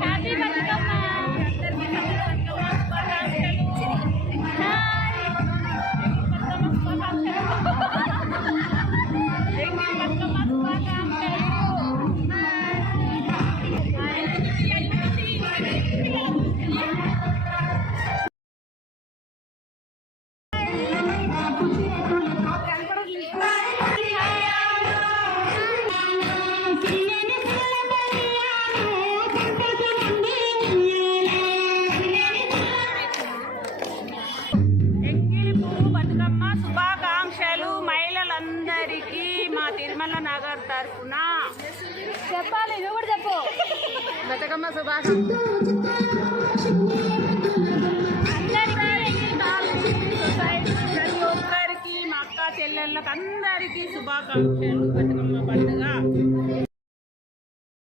Happy Bathukamma. అందరికీ మా తిరుమల నగర్ తరఫున చెప్పాలి. నువ్వు కూడా చెప్పు. బతుకమ్మ శుభాకాంక్షలు అందరికీ, ప్రతి ఒక్కరికి, మా అక్క చెల్లెళ్ళకి అందరికీ శుభాకాంక్షలు.